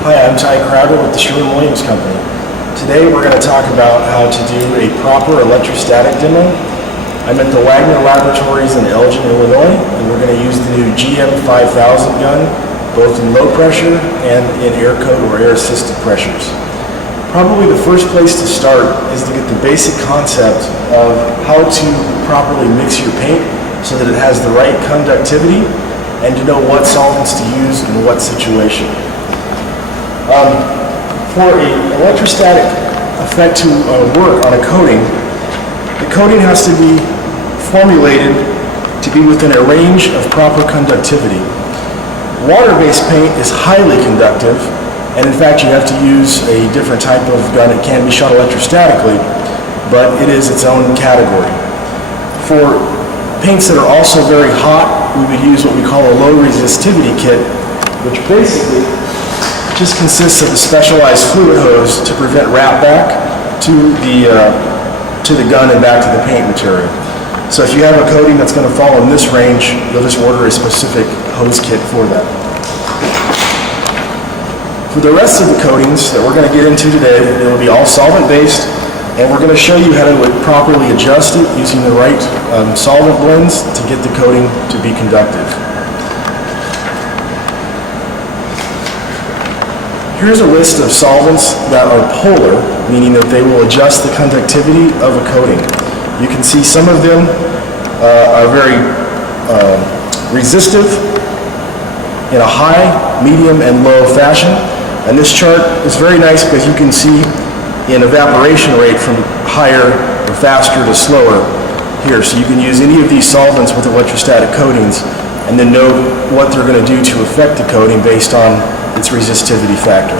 Hi, I'm Ty Crowder with the Sherwin-Williams Company. Today we're going to talk about how to do a proper electrostatic demo. I'm at the Wagner laboratories in Elgin, Illinois, and we're going to use the new GM5000 gun, both in low pressure and in air coat or air assisted pressures. Probably the first place to start is to get the basic concept of how to properly mix your paint so that it has the right conductivity and to know what solvents to use in what situation. For an electrostatic effect to work on a coating, the coating has to be formulated to be within a range of proper conductivity. Water-based paint is highly conductive, and in fact you have to use a different type of gun. It can be shot electrostatically, but it is its own category. For paints that are also very hot, we would use what we call a low resistivity kit, which basically just consists of a specialized fluid hose to prevent wrap back to the gun and back to the paint material. So if you have a coating that's going to fall in this range, you'll just order a specific hose kit for that. For the rest of the coatings that we're going to get into today, it will be all solvent-based, and we're going to show you how to properly adjust it using the right solvent blends to get the coating to be conductive. Here's a list of solvents that are polar, meaning that they will adjust the conductivity of a coating. You can see some of them are very resistive in a high, medium, and low fashion. And this chart is very nice because you can see an evaporation rate from higher or faster to slower here. So you can use any of these solvents with electrostatic coatings and then know what they're going to do to affect the coating based on its resistivity factor.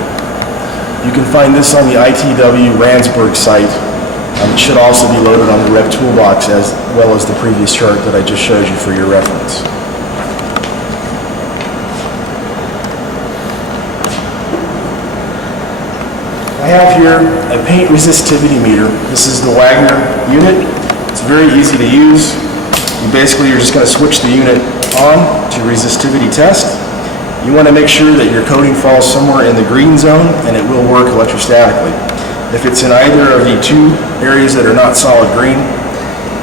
You can find this on the ITW Randsburg site. It should also be loaded on the Rep Toolbox as well as the previous chart that I just showed you for your reference. I have here a paint resistivity meter. This is the Wagner unit. It's very easy to use. You're just going to switch the unit on to resistivity test. You want to make sure that your coating falls somewhere in the green zone and it will work electrostatically. If it's in either of the two areas that are not solid green,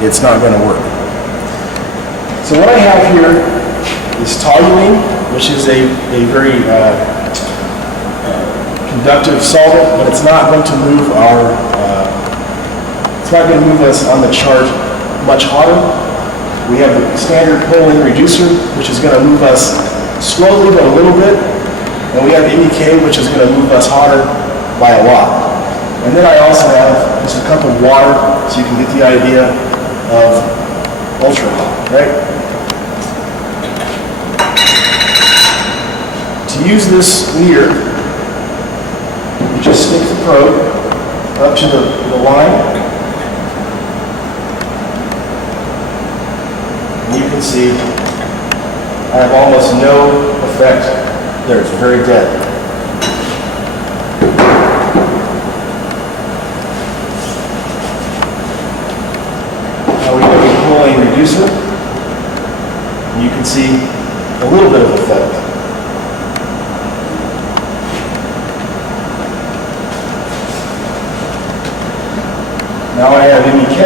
it's not going to work. So what I have here is toluene, which is a very conductive solvent, but it's not going to move us on the chart much hotter. We have the standard pull-in reducer, which is going to move us slowly but a little bit, and we have MEK, which is going to move us hotter by a lot. And then I also have just a cup of water, so you can get the idea of ultra hot, right? To use this meter, you just stick the probe up to the line, and you can see I have almost no effect there. It's very dead. Now we have a pull-in reducer, and you can see a little bit of effect. Now I have MEK,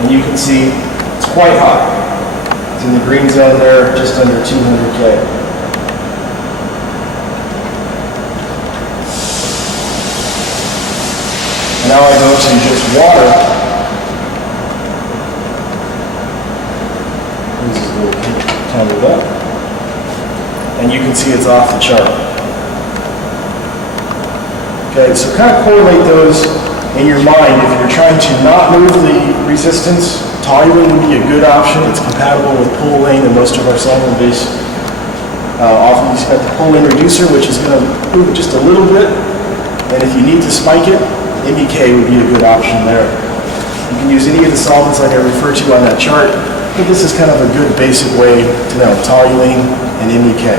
and you can see it's quite hot. It's in the green zone there, just under 200 K. Now I go to just water. This is a little tumbled up. And you can see it's off the chart. Okay, so kind of correlate those in your mind. If you're trying to not move the resistance, toluene would be a good option. It's compatible with pull-in and most of our solvent-based. Often you've got the pull-in reducer, which is going to move it just a little bit. And if you need to spike it, MEK would be a good option there. You can use any of the solvents like I referred to on that chart, but this is kind of a good basic way to know toluene and MEK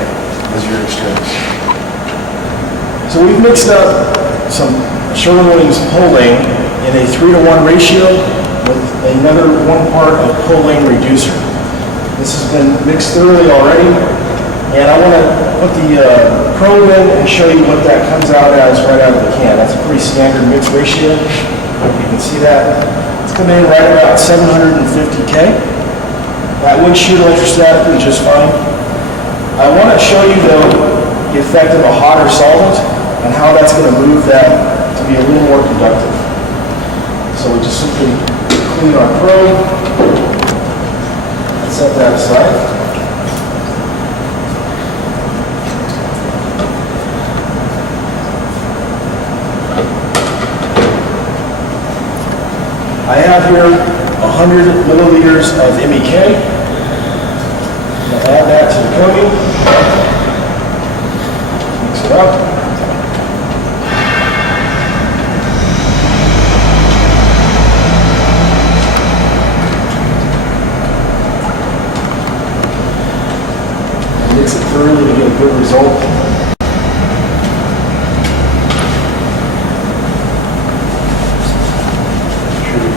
as your extremes. So we've mixed up some Sherwin-Williams pull-in in a 3-to-1 ratio with another 1 part of pull-in reducer. This has been mixed thoroughly already, and I want to put the probe in and show you what that comes out as right out of the can. That's a pretty standard mix ratio. Hope you can see that. It's coming in right about 750K. That would shoot electrostatically just fine. I want to show you though the effect of a hotter solvent and how that's going to move that to be a little more conductive. So we just simply clean our probe and set that aside. I have here 100 milliliters of MEK. I'll add that to the coating. Mix it up. And mix it thoroughly to get a good result.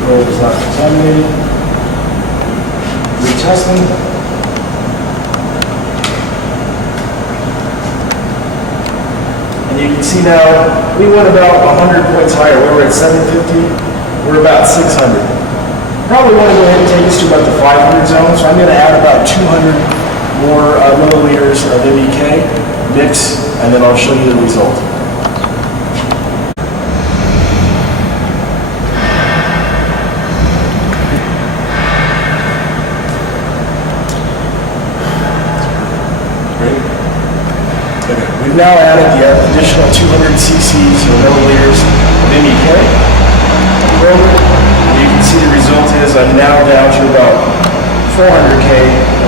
Probe is not contaminated. Retesting. And you can see now, we went about 100 points higher. We were at 750, we're about 600. Probably want to go ahead and take us to about the 500 zone, so I'm going to add about 200 more milliliters of MEK, mix, and then I'll show you the result. We've now added the additional 200 cc's or milliliters of MEK. You can see the result is I'm now down to about 400K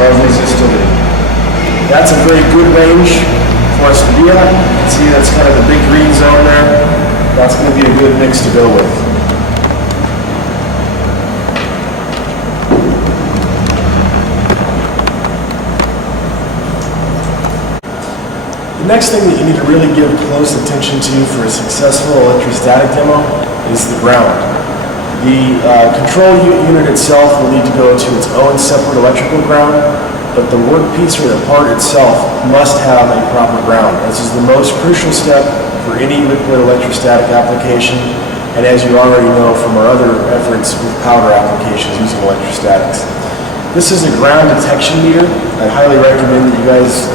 of resistivity. That's a very good range for us to be at. You can see that's kind of the big green zone there. That's going to be a good mix to go with. The next thing that you need to really give close attention to for a successful electrostatic demo is the ground. The control unit itself will need to go to its own separate electrical ground, but the workpiece or the part itself must have a proper ground. This is the most crucial step for any liquid electrostatic application, and as you already know from our other efforts with powder applications using electrostatics. This is a ground detection meter. I highly recommend that you guys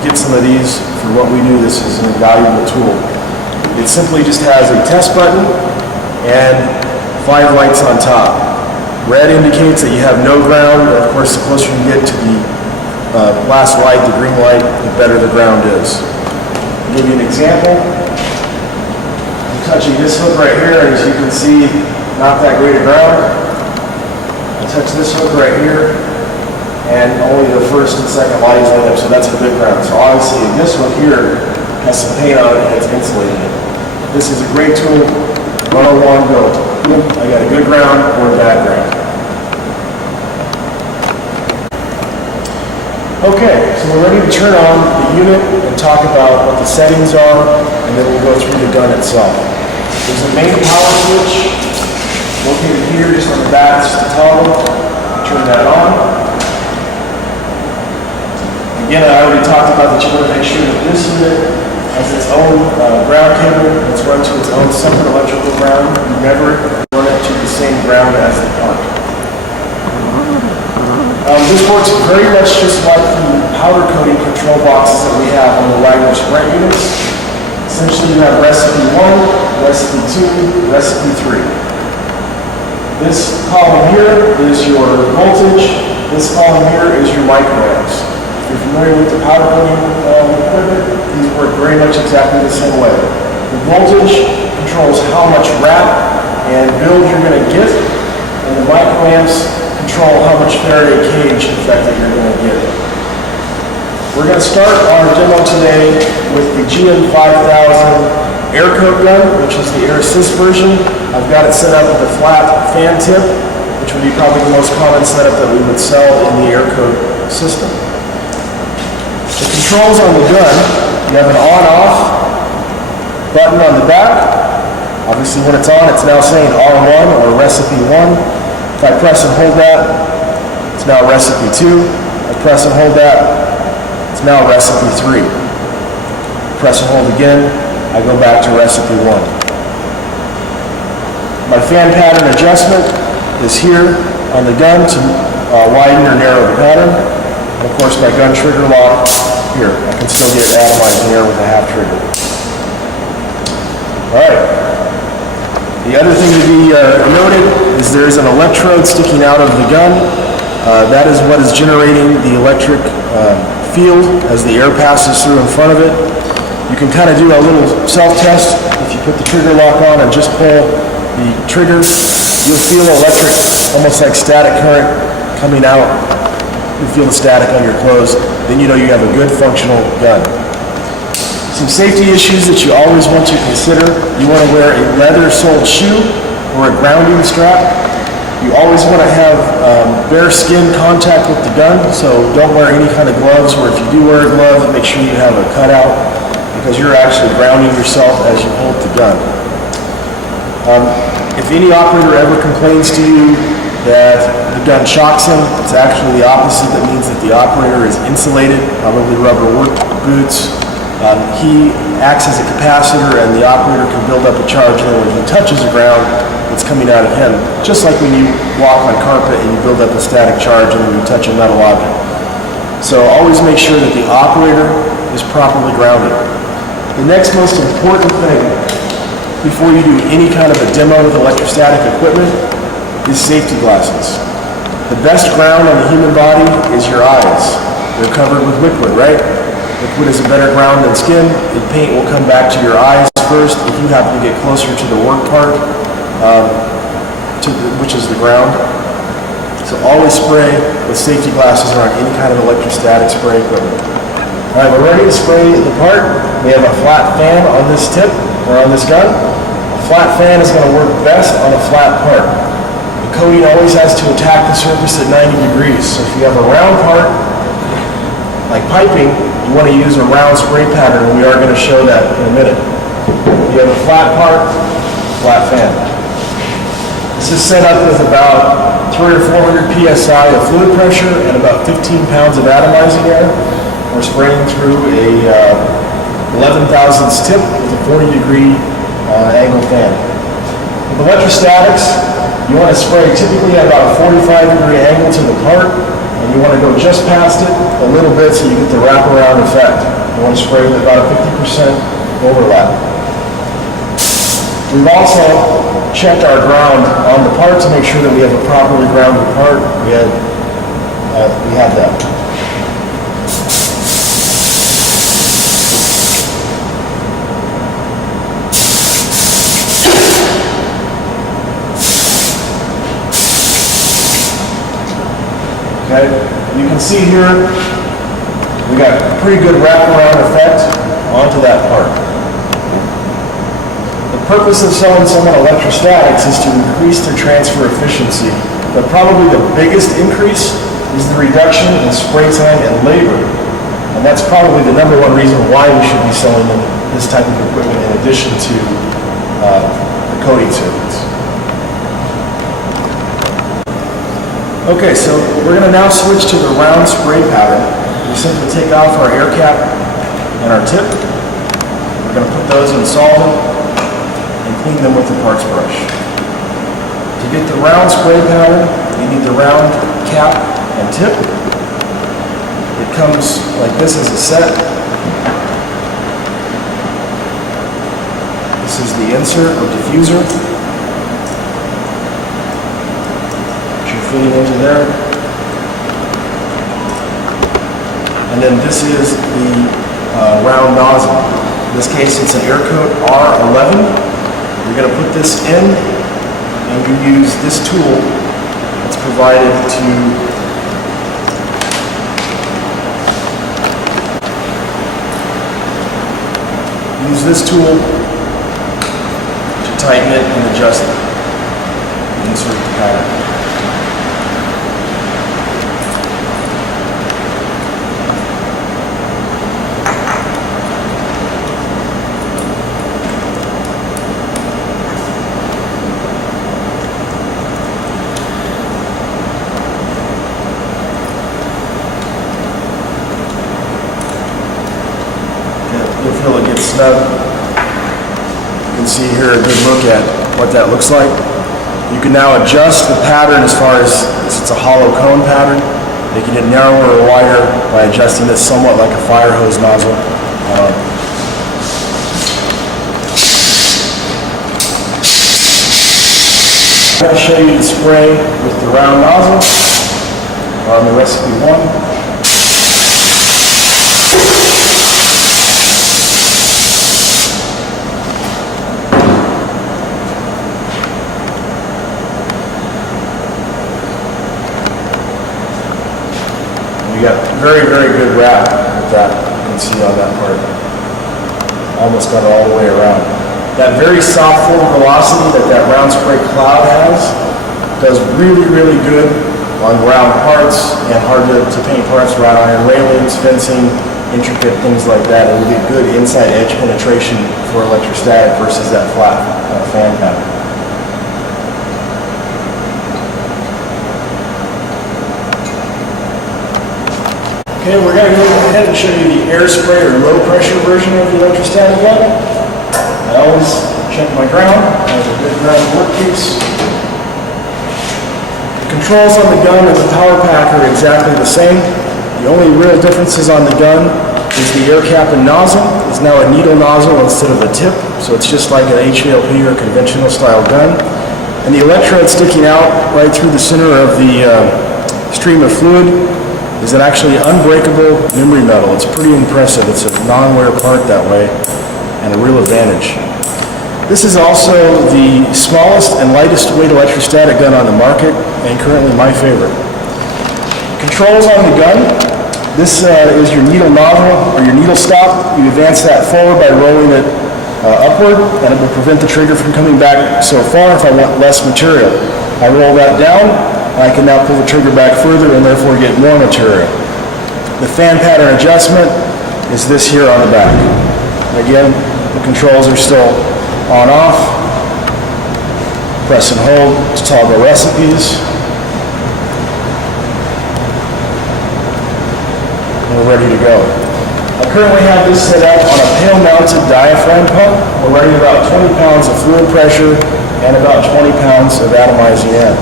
get some of these for what we do. This is an invaluable tool. It simply just has a test button and 5 lights on top. Red indicates that you have no ground. Of course, the closer you get to the last light, the green light, the better the ground is. I'll give you an example. I'm touching this hook right here, and as you can see, not that great a ground. I touch this hook right here, and only the first and second light is lit up, so that's a good ground. So obviously this one here has some paint on it and it's insulated. This is a great tool. 101, go. I got a good ground or a bad ground. Okay, so we're ready to turn on the unit and talk about what the settings are, and then we'll go through the gun itself. There's a main power switch located here just on the back. It's just a toggle. Turn that on. Again, I already talked about that you want to make sure that this unit has its own ground cable that's run to its own separate electrical ground. You never run it to the same ground as the part. This works very much just like the powder coating control boxes that we have on the Wagner Sprint units. Essentially, you have recipe 1, recipe 2, recipe 3. This column here is your voltage. This column here is your microamps. If you're familiar with the powder coating equipment, these work very much exactly the same way. The voltage controls how much wrap and build you're going to get, and the microamps control how much Faraday cage effect that you're going to get. We're going to start our demo today with the GM5000 air coat gun, which is the air assist version. I've got it set up with a flat fan tip, which would be probably the most common setup that we would sell in the air coat system. The controls on the gun, you have an on-off button on the back. Obviously when it's on, it's now saying R1 or recipe 1. If I press and hold that, it's now recipe 2. I press and hold that, it's now recipe 3. press and hold again, I go back to recipe 1. My fan pattern adjustment is here on the gun to widen or narrow the pattern. And of course my gun trigger lock here. I can still get atomizing air with a half trigger. Alright. The other thing to be noted is there is an electrode sticking out of the gun. That is what is generating the electric field as the air passes through in front of it. You can kind of do a little self-test. If you put the trigger lock on and just pull the trigger, you'll feel electric, almost like static current coming out. You'll feel the static on your clothes. Then you know you have a good functional gun. Some safety issues that you always want to consider. You want to wear a leather-soled shoe or a grounding strap. You always want to have bare skin contact with the gun, so don't wear any kind of gloves, or if you do wear a glove, make sure you have a cutout because you're actually grounding yourself as you hold the gun. If any operator ever complains to you that the gun shocks him, it's actually the opposite. That means that the operator is insulated, probably rubber work boots. He acts as a capacitor and the operator can build up a charge, and then when he touches the ground, it's coming out of him. Just like when you walk on carpet and you build up a static charge and when you touch a metal object. So always make sure that the operator is properly grounded. The next most important thing before you do any kind of a demo with electrostatic equipment is safety glasses. The best ground on the human body is your eyes. They're covered with liquid, right? Liquid is a better ground than skin. The paint will come back to your eyes first if you happen to get closer to the work part, which is the ground. So always spray with safety glasses or on any kind of electrostatic spray equipment. All right, we're ready to spray the part. We have a flat fan on this tip, or on this gun. A flat fan is going to work best on a flat part. The coating always has to attack the surface at 90 degrees. So if you have a round part, like piping, you want to use a round spray pattern, and we are going to show that in a minute. If you have a flat part, flat fan. This is set up with about 300 or 400 psi of fluid pressure and about 15 pounds of atomizing air. We're spraying through a 11 thousandths tip with a 40-degree angle fan. With electrostatics, you want to spray typically at about a 45-degree angle to the part, and you want to go just past it a little bit so you get the wraparound effect. You want to spray with about a 50% overlap. We've also checked our ground on the part to make sure that we have a properly grounded part. We had that. Okay, you can see here we got a pretty good wraparound effect onto that part. The purpose of selling someone electrostatics is to increase their transfer efficiency, but probably the biggest increase is the reduction in spray time and labor, and that's probably the #1 reason why we should be selling them this type of equipment in addition to the coating circuits. Okay, so we're going to now switch to the round spray pattern. We simply take off our air cap and our tip. We're going to put those in solvent and clean them with the parts brush. To get the round spray pattern, you need the round cap and tip. It comes like this as a set. This is the insert or diffuser. Fitting into there. And then this is the round nozzle. In this case, it's an air coat R11. You're going to put this in, and you use this tool that's provided to use this tool to tighten it and adjust it. Insert the pattern. you'll feel it get snug. You can see here a good look at what that looks like. You can now adjust the pattern as far as it's a hollow cone pattern. Making it narrower or wider by adjusting this somewhat like a fire hose nozzle. I'm going to show you the spray with the round nozzle on the recipe 1. You got very, very good wrap with that. You can see on that part. Almost got it all the way around. That very soft forward velocity that round spray cloud has does really, really good on round parts and hard to paint parts, wrought iron railings, fencing, intricate things like that. It will get good inside edge penetration for electrostatic versus that flat fan pattern. Okay, we're going to go ahead and show you the air spray or low pressure version of the electrostatic gun. I always check my ground. I have a good ground workpiece. The controls on the gun and the power pack are exactly the same. The only real differences on the gun is the air cap and nozzle is now a needle nozzle instead of a tip, so it's just like an HALP or conventional style gun. And the electrode sticking out right through the center of the stream of fluid is an actually unbreakable memory metal. It's pretty impressive. It's a non-wear part that way and a real advantage. This is also the smallest and lightest weight electrostatic gun on the market and currently my favorite. Controls on the gun. This is your needle nozzle or your needle stop. You advance that forward by rolling it upward and it will prevent the trigger from coming back so far if I want less material. I roll that down. I can now pull the trigger back further and therefore get more material. The fan pattern adjustment is this here on the back. Again, the controls are still on off. Press and hold to toggle recipes. We're ready to go. I currently have this set up on a pail-mounted diaphragm pump. We're running about 20 pounds of fluid pressure and about 20 pounds of atomizing air.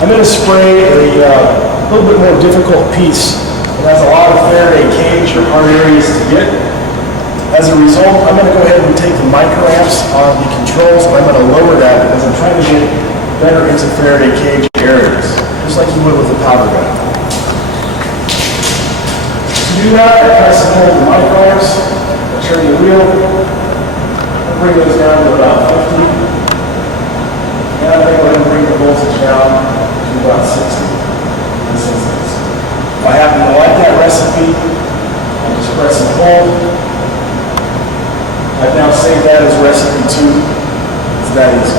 I'm going to spray a little bit more difficult piece. It has a lot of Faraday cage or hard areas to get. As a result, I'm going to go ahead and take the microamps on the controls and I'm going to lower that because I'm trying to get better into Faraday cage areas, just like you would with a powder gun. To do that, I press and hold the microamps, I turn the wheel, I bring those down to about 50. Now I'm going to go ahead and bring the voltage down about 60 in this instance. If I happen to like that recipe, I'll just press and hold. I've now saved that as recipe 2. It's that easy.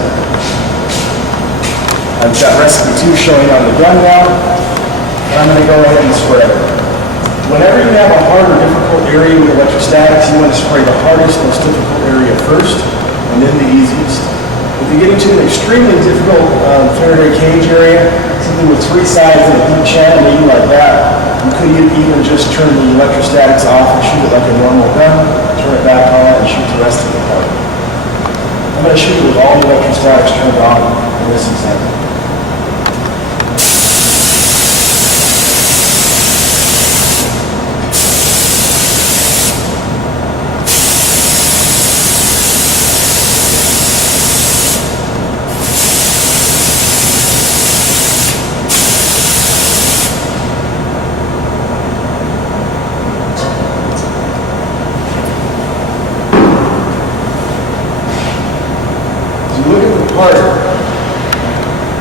I've got recipe 2 showing on the gun now, and I'm going to go ahead and spray it. Whenever you have a hard or difficult area with electrostatics, you want to spray the hardest, most difficult area first, and then the easiest. If you get into an extremely difficult Faraday cage area, something with 3 sides and a deep channel, maybe like that, you could even just turn the electrostatics off and shoot it like a normal gun, turn it back on and shoot the rest of the part. I'm going to shoot it with all the electrostatics turned on in this example.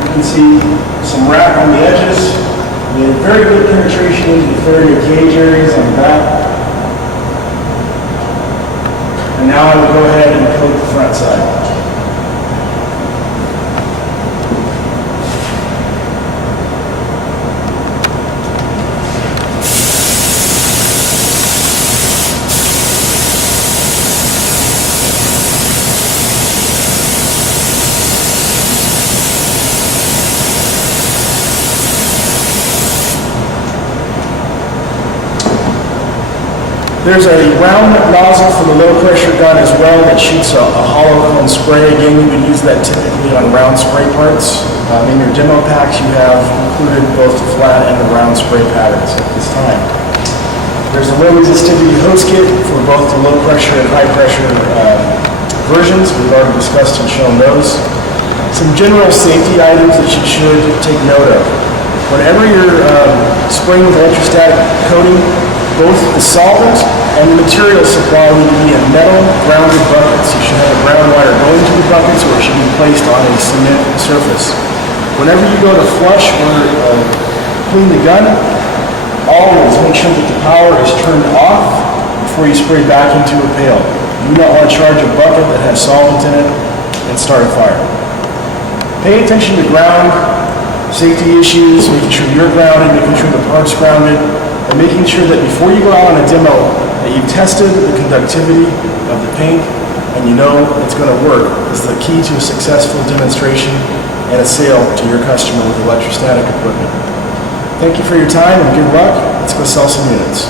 You can see some wrap on the edges. We have very good penetration into the Faraday cage areas on the back. And now I will go ahead and coat the front side. There's a round nozzle for the low pressure gun as well that shoots a hollow cone spray. Again, you would use that typically on round spray parts. In your demo packs, you have included both the flat and the round spray patterns at this time. There's a low resistivity hose kit for both the low pressure and high pressure versions. We've already discussed and shown those. Some general safety items that you should take note of. Whenever you're spraying with electrostatic coating, both the solvent and the material supply need to be in metal grounded buckets. You should have a ground wire going to the buckets, or it should be placed on a cement surface. Whenever you go to flush or clean the gun, always make sure that the power is turned off before you spray back into a pail. You do not want to charge a bucket that has solvent in it and start a fire. Pay attention to ground safety issues, making sure you're grounded, making sure the part's grounded, and making sure that before you go out on a demo that you've tested the conductivity of the paint and you know it's going to work is the key to a successful demonstration and a sale to your customer with electrostatic equipment. Thank you for your time and good luck. Let's go sell some units.